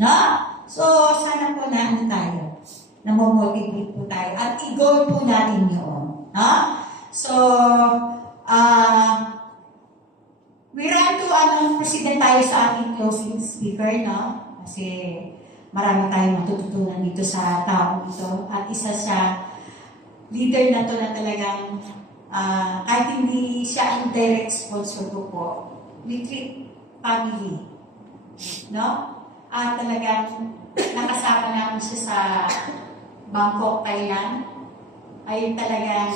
No? So, sana po na ano tayo, namomotivate po tayo at i-goal po natin yun. No? So, we run to proceed tayo sa ating closing speaker, no? Kasi marami tayong matututunan dito sa taong ito at isa siya leader na to na talagang kahit hindi siya ang direct sponsor ko po, we treat family. No? At talagang nakasama namin siya sa Bangkok, Thailand. Ayun talagang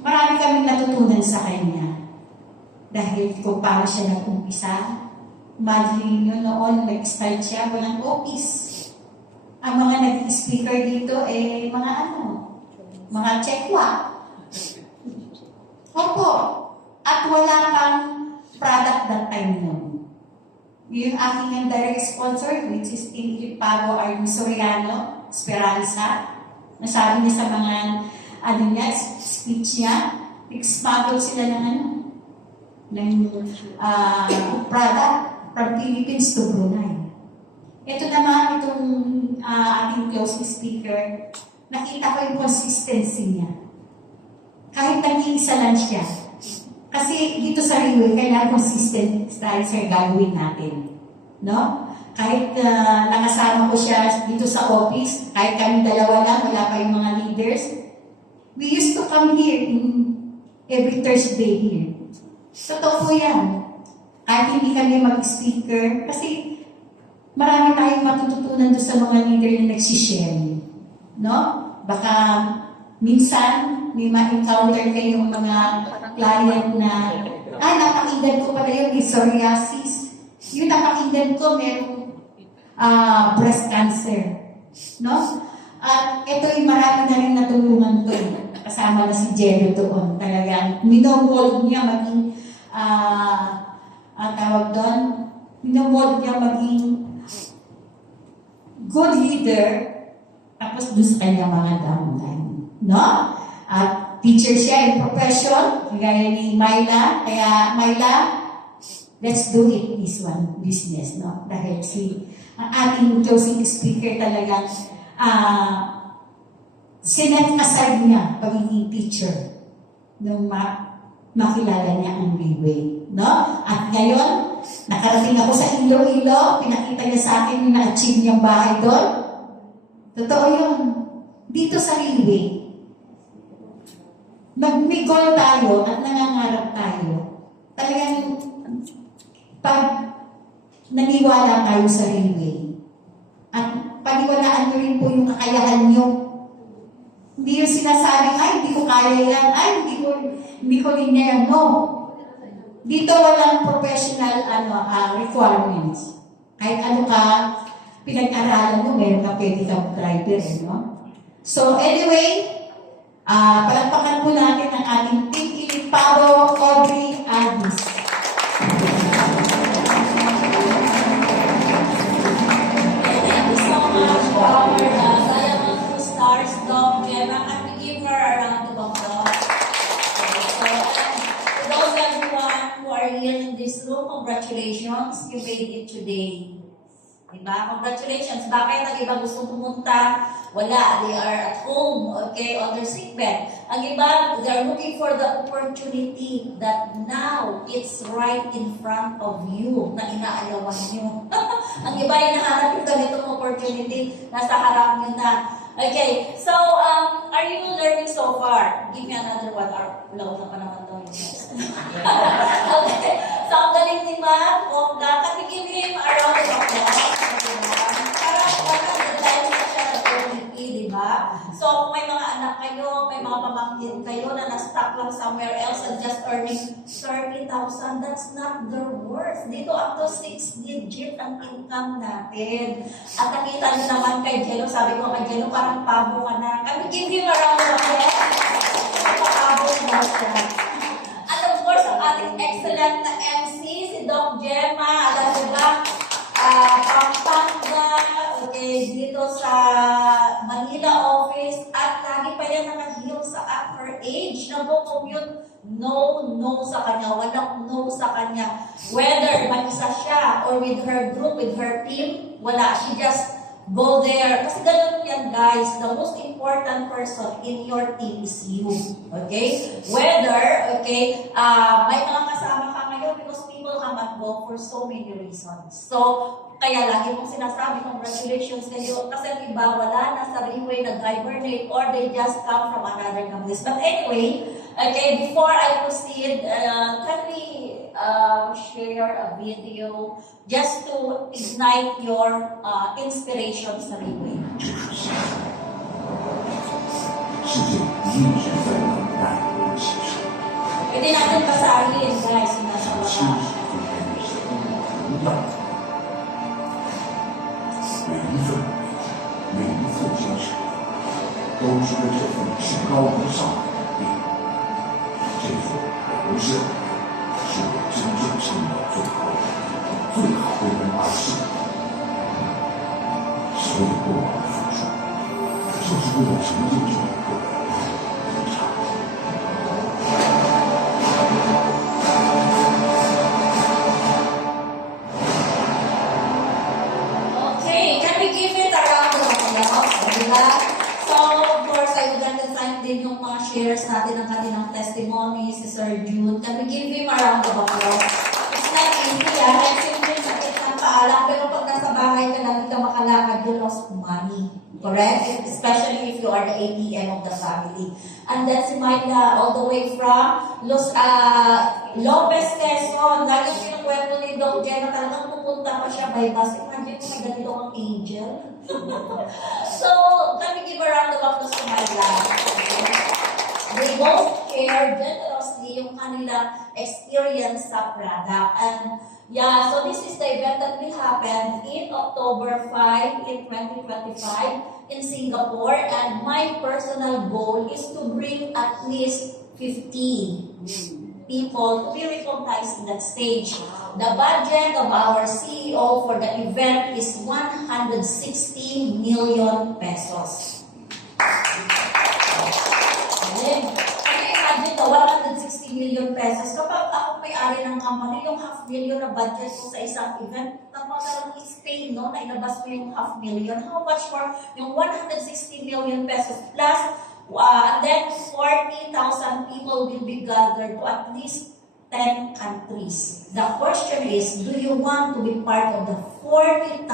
marami kaming natutunan sa kanya. Dahil kung paano siya nag-umpisa, imagine nyo noon, nag-start siya, walang office. Ang mga nag-speaker dito, mga tsekwa. Opo. At wala pang product that time nun. Yung aking direct sponsor, which is in Pago Arden Soriano, Esperanza, nasabi niya sa mga, speech niya, expanded sila ng product from Philippines to Brunei. Ito naman, itong ating closing speaker, nakita ko yung consistency niya. Kahit nag-iisa lang siya. Kasi dito sa Riwe, kailangan consistent tayo sa gagawin natin. No? Kahit nakasama ko siya dito sa office, kahit kami dalawa lang, wala pa yung mga leaders, we used to come here every Thursday here. Totoo po yan. Kahit hindi kami mag-speaker, kasi marami tayong matututunan doon sa mga leader na nagsishare. No? Baka minsan, may ma-encounter kayong mga client na, napakinggan ko pala yun, may psoriasis. Yung napakinggan ko, merong breast cancer. No? At ito yung marami na rin natulungan ko. Kasama na si Jerry doon. Talagang minomold niya maging, tawag doon, minomold niya maging good leader, tapos doon sa kanya mga downline. No? At teacher siya in profession, gaya ni Myla. Kaya Myla, let's do it this one, business. No? Dahil ang ating closing speaker talagang sinet aside niya pagiging teacher nung makilala niya ang Riwe. No? At ngayon, nakarating ako sa Iloilo, pinakita niya sa akin yung na-achieve niyang bahay doon. Totoo yun. Dito sa Riwe, may goal tayo at nangangarap tayo. Talagang pag naniwala tayo sa Riwe, at paniwalaan nyo rin po yung kakayahan nyo. Hindi yung sinasabing, hindi ko kaya yan, hindi ko linya yan. No. Dito walang professional requirements. Kahit ano ka, pinag-aralan mo, meron ka pwede kang driver. No? So anyway, palagpakan po natin ang ating Team Ilipado, Aubrey Adis. Thank you so much for our Diamond 2 Stars, Dom Gemma. Can we give her a round of applause? So, to those everyone who are here in this room, congratulations, you made it today. Diba? Congratulations. Bakit ang iba gusto pumunta? Wala. They are at home, okay, on their sickbed. Ang iba, they are looking for the opportunity that now it's right in front of you na inaalawan nyo. Ang iba ay nahanap yung ganitong opportunity nasa harap nyo na. Okay, so, are you learning so far? Give me another one. Wala pa naman daw yung okay. So, ang galing ni Matt, can we give him a round of applause? Para makakadalayan sa siya ng community, di ba? So, kung may mga anak kayo, may mga pamangkin kayo na na-stuck lang somewhere else and just earning 30,000, that's not their worth. Dito up to 6 digit ang income natin. At nakita niyo naman kay Jello, sabi ko kay Jello, parang pabo ka na. Can we give him a round of applause? Pabo na siya. At of course, ang ating excellent na MC, si Doc Gemma, alam mo ba, Pampanga, okay, dito sa Manila office, at lagi pa yan nakahiyong sa at her age, nag-commute No sa kanya. Walang no sa kanya. Whether mag-isa siya or with her group, with her team, wala. She just go there. Kasi ganun yan, guys. The most important person in your team is you. Okay? Whether, okay, may mga kasama ka ngayon because people come and go for so many reasons. So, kaya lagi mong sinasabi, congratulations kayo. Kasi ang iba, wala na sa Riway, nag-hibernate, or they just come from another countries. But anyway, okay, before I proceed, can we share a video just to ignite your inspiration sa Riway? 世界一直在等待我们启程。 Pwede natin basahin, guys, yung nasa 七 baba. 十分开始行动，每一份努力，每一次坚持，都是对这份至高无上的肯定。这份不是，是我真正撑到最后，最好的人而生。所有过往的付出，就是为了成就这一刻的无常。 Okay, can we give it a round of applause? Diba? So, of course, I would like to thank din yung mga shares natin ng kanilang testimony, si Sir Jude. Can we give him a round of applause? It's not easy, and simple sakit ng paalam, pero pag nasa bahay ka lang, hindi ka makalakad, you lost money. Correct? Especially if you are the ATM of the family. And then si Myla, all the way from Lopez, Quezon. Lagi kinukwento ni Doc Jen na talagang pupunta pa siya by bus. Imagine mo may ganito ang angel. So, let me give a round of applause to Myla. They both shared generously yung kanilang experience sa product. And yeah, so this is the event that will happen in October 5 in 2025 in Singapore. And my personal goal is to bring at least 50 people to be recognized in that stage. The budget of our CEO for the event is 160 million pesos. Can you imagine the 160 million pesos? Kapag ako may-ari ng company, yung $500,000 na budget ko sa isang event, tapos lang Spain, no, na inabas mo yung $500,000. How much more? Yung 160 million pesos plus, and then 40,000 people will be gathered to at least 10 countries. The question is, do you want to be part of the 40,000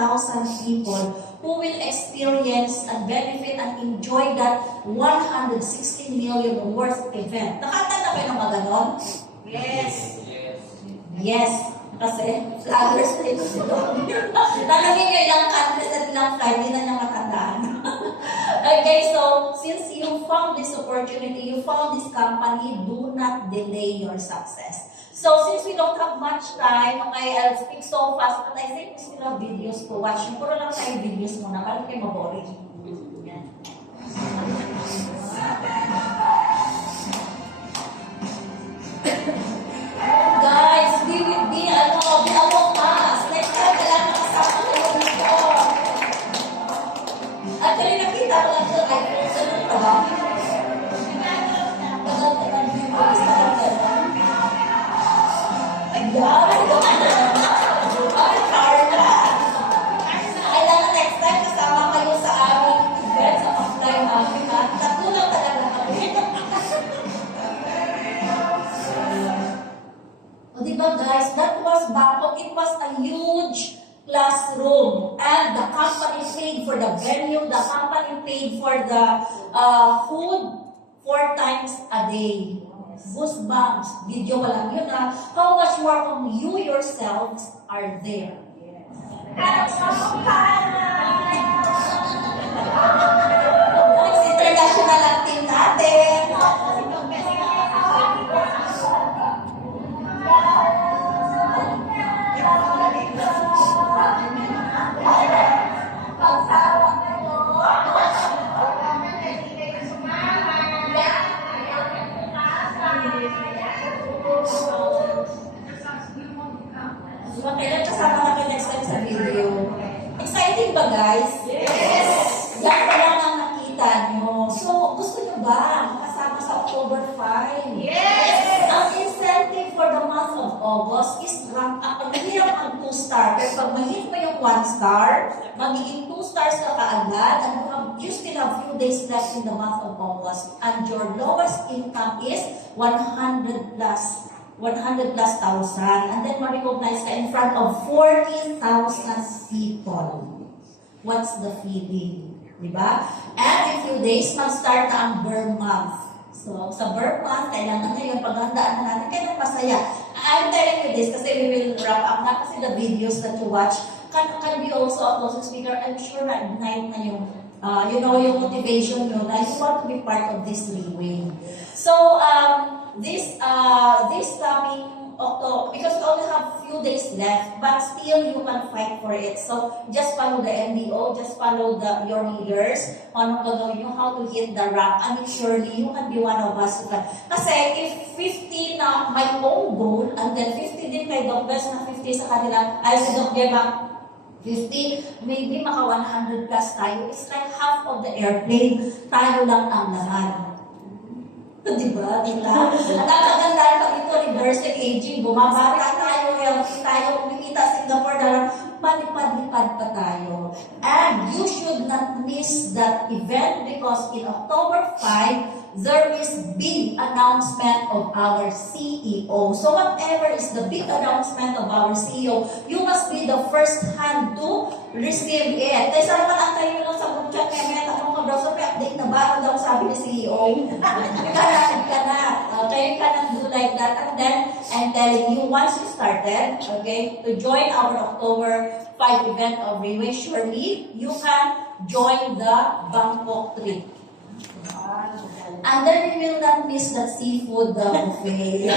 people who will experience and benefit and enjoy that 160 million worth event? Nakatanda kayo ng mga ganon? Yes. Yes. Kasi, others na ito sila. Lalagyan niyo ilang countries at ilang flight, hindi na niya matandaan. Okay, so, since you found this opportunity, you found this company, do not delay your success. So, since we don't have much time, okay, I'll speak so fast, but I think we still have videos to watch. Puro lang tayo videos muna, para kayo maboring. Yan. Guys, be with me, be among us. Next time, kailangan makasama kayo dito. Actually, nakita ko lang sa iPhone sa nung ba? Tagal-tagal dito. Ay, Carla. Kailangan next time kasama kayo sa aming event sa Pag-Fly namin. Tatlo lang talaga kami. O diba guys, that was Bangkok. It was a huge classroom. And the company paid for the venue. The company paid for the food 4 times a day. Goosebumps. Video ko lang yun na how much more kung you yourselves are there. Next international ang team natin. Diba, kailan kasama natin next time sa video? Exciting ba, guys? Yes! Yan pa lang ang nakita nyo. So, gusto nyo ba makasama sa October 5? Yes! yung 1 star, magiging 2 stars ka kaagad, and you still have few days left in the month of August, and your lowest income is 100 plus. 100 plus thousand, and then ma-recognize ka in front of 40,000 people. What's the feeling? Diba? And in few days, mag-start na ang birth month. So, sa birth month, kailangan na yung paghandaan na natin. Kaya masaya. I'm telling you this kasi we will wrap up na kasi the videos that you watch can be also a closing speaker. I'm sure na ignite na yung yung motivation nyo na you want to be part of this leeway. So, this coming October, because we only have few days left, but still you can fight for it. So, just follow the NDO, just follow your leaders, ano gagawin nyo, how to hit the rank, and surely you can be one of us. Kasi if 50 na my own goal, and then 50 din kay Doc Bess na 50 sa kanila, ay si Doc Gemma, 50, maybe maka 100 plus tayo. It's like half of the airplane, tayo lang ang lahat. Diba? Diba? At ang kagandaan pag ito, reversing aging, bumabata tayo, healthy tayo, kumikita Singapore na palipad-lipad pa tayo. And you should not miss that event because in October 5, there is big announcement of our CEO. So whatever is the big announcement of our CEO, you must be the first hand to receive it. Kaya sa naman ang tayo lang sa group chat, kaya may tanong ka daw, so may update na ba? Ano daw sabi ni CEO? You cannot do like that. And then, I'm telling you, once you started, okay, to join our October 5 event of Railway, surely you can join the Bangkok trip. And then we will not miss that seafood buffet.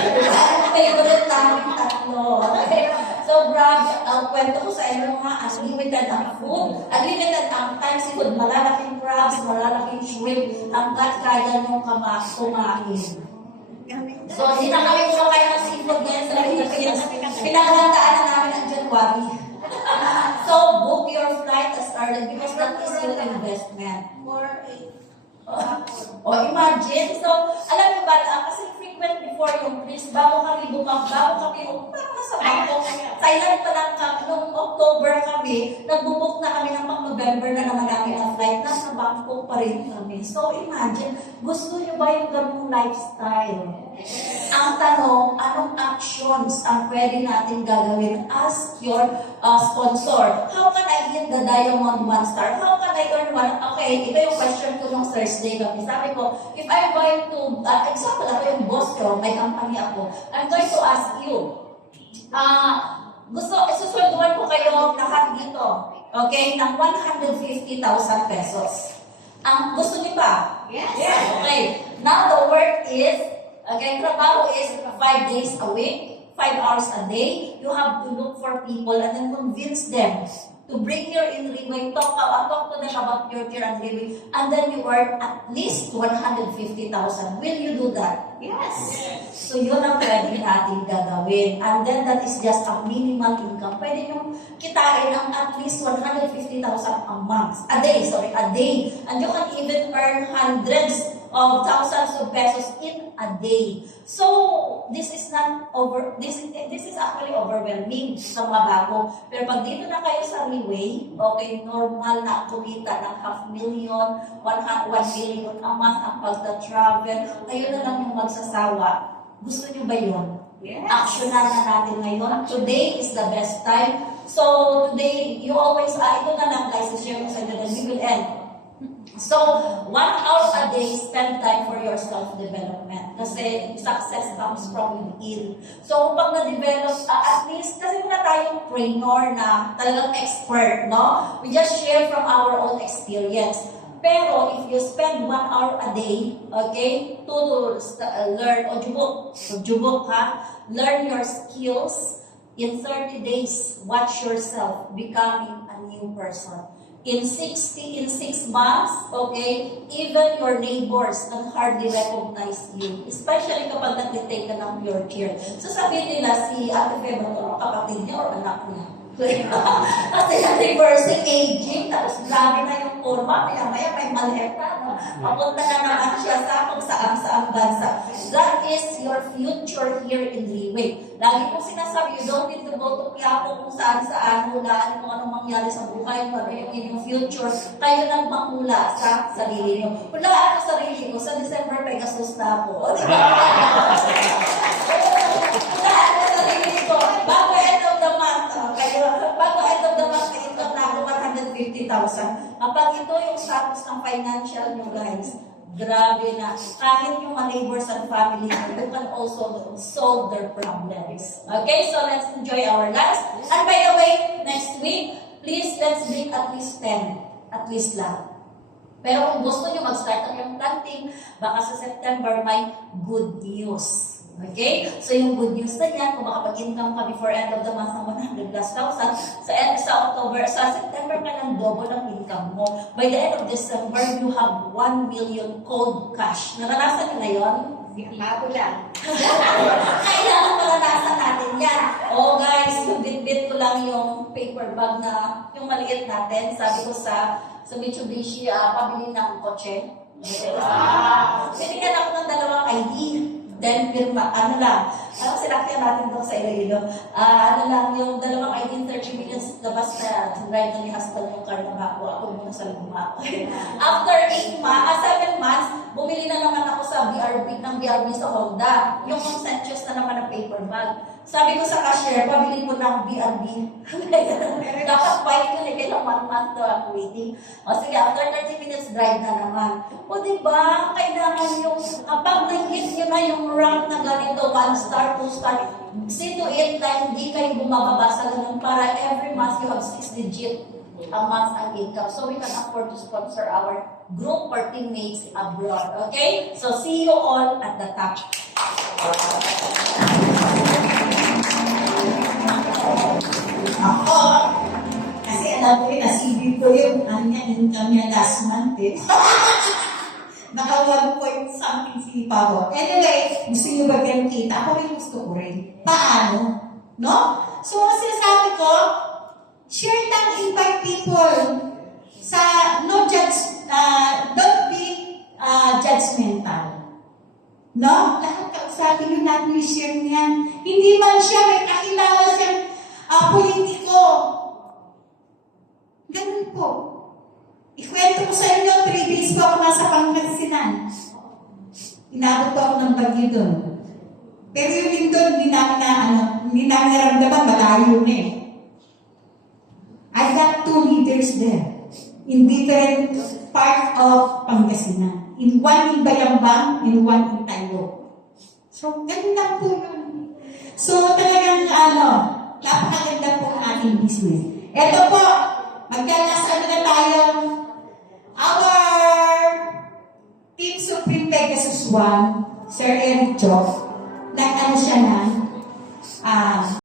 Favorite namin tatlo. Okay? So, grabe, ang kwento ko sa inyo nga, unlimited ang food, unlimited ang time seafood, malalaking crabs, malalaking shrimp, hanggat kaya nyo kumain. So, hindi na kami kumakain ng seafood ngayon sa Philippines. Pinaghandaan na namin ang January. So, book your flight as started because that is your investment. Imagine. So, alam niyo ba, kasi frequent before yung please, bago kami parang nasa Bangkok. Thailand pa lang kami, noong October kami, nagbubuk na kami ng pang-November na naman namin ang flight, nasa Bangkok pa rin kami. So, imagine, gusto niyo ba yung ganung lifestyle? Ang tanong, anong actions ang pwede natin gagawin as your sponsor? How can I hit the Diamond 1 star? How can I earn one? Okay, ito yung question ko nung Thursday kami. Sabi ko, if I'm going to, example, ako yung boss ko, may company ako, I'm going to ask you, isusunduan ko kayo lahat dito, okay, ng 150,000 pesos. Ang gusto niyo ba? Yes. Okay, now the work is, okay, trabaho is 5 days a week, 5 hours a day. You have to look for people and then convince them to bring your in Rimway, talk to them about your tier and Rimway, and then you earn at least 150,000. Will you do that? Yes. So yun ang pwede natin gagawin. And then that is just a minimal income. Pwede nyo kitain ang at least 150,000 a month. A day. And you can even earn hundreds of thousands of pesos in a day. So, this is actually overwhelming sa mga bago. Pero pag dito na kayo sa Leeway, okay, normal na kumita ng 500,000, 1 million a month ang pagta-travel. Kayo na lang yung magsasawa. Gusto nyo ba yun? Yes. Actionan na natin ngayon. Today is the best time. So, today, you always, ito na lang guys, share ko sa inyo, then we will end. So, 1 hour a day, spend time for your self-development. Kasi success comes from within. So, pag na-develop, at least, kasi muna tayong trainer na talagang expert, no? We just share from our own experience. Pero, if you spend 1 hour a day, okay, to learn, ojubok ha, learn your skills, in 30 days, watch yourself becoming a new person. In 6 months, okay, even your neighbors can hardly recognize you. Especially kapag nag-take ka ng pure care. So sabihin nila si Ate Feba to, kapatid niya or anak niya. Kasi reversing aging, tapos grabe na yung forma, maya-maya may maleta, no? Papunta na naman siya sa kung saan-saang bansa. That is your future here in Liway. Lagi kong sinasabi, you don't need to go to Quiapo kung saan-saan, hulaan kung anong mangyari sa buhay, kung ano yung inyong future. Kayo lang manghula sa sarili niyo. Hulaan ko sarili ko, sa December Pegasus na ako. O, di ba? Hulaan ko sarili ko, bago end of the month, bago end of the month, may income na ako 150,000. Kapag ito yung status ng financial nyo, guys, grabe na. Kahit yung mga neighbors and family, you can also solve their problems. Okay, so let's enjoy our lives. And by the way, next week, please let's bring at least 10. At least lang. Pero kung gusto nyo mag-start ang yung planting, baka sa September may good news. Okay? So yung good news na yan, kung makapag-income ka before end of the month ng 100,000, sa October, sa September ka ng double ang income mo. By the end of December, you have 1 million cold cash. Naranasan nyo na yun? Ako lang. Kailangan maranasan natin yan. Oh guys, yung bit-bit ko lang yung paper bag na, yung maliit natin, sabi ko sa Mitsubishi, pabili ng kotse. Binigyan ako ng 2 ID. Then, pirma, sinakyan natin doon sa Iloilo. Yung 2 ID, 30 minutes, labas na, ride na ni husband yung car na ako. Ako muna sa luma. After 7 months, bumili na naman ako sa ng BRB sa Honda. Yung Consentious na naman ng paper bag. Sabi ko sa cashier, pabili mo ng BRB. Dapat bike yun, kailang 1 month daw ako waiting. O sige, after 30 minutes, drive na naman. O diba, kailangan yung, kapag nag-hit nyo na yung rank na ganito, 1 star, 2 star, see to it na hindi kayo bumababa sa ganun para every month you have 6 digit a month ang income. So we can afford to sponsor our group or teammates abroad. Okay? So see you all at the top. Ako, kasi alam ko yung nasibig ko yung income niya last month eh. Naka 1 point something si Pao. Anyway, gusto niyo ba yan kita? Ako rin gusto ko rin. Paano? No? So, kasi sabi ko, share lang, invite people sa don't be judgmental. No? Lahat kausapin nyo natin yung share niyan. Hindi man siya, may kakilala siyang politiko. Ganun po. Ikwento ko sa inyo, 3 days po ako nasa Pangasinan. Inabot po ako ng bagyo doon. Pero yung din doon, hindi namin naramdaman, malayo na eh. I got 2 leaders there in different part of Pangasinan. In one in Bayambang, in one in Tayo. So, ganun lang po yun. So, talagang napakaganda po ang ating business. Ito po, magkalasano na tayo. Our Team Supreme Pegasus 1, Sir Eric Joff, nag-ano siya na,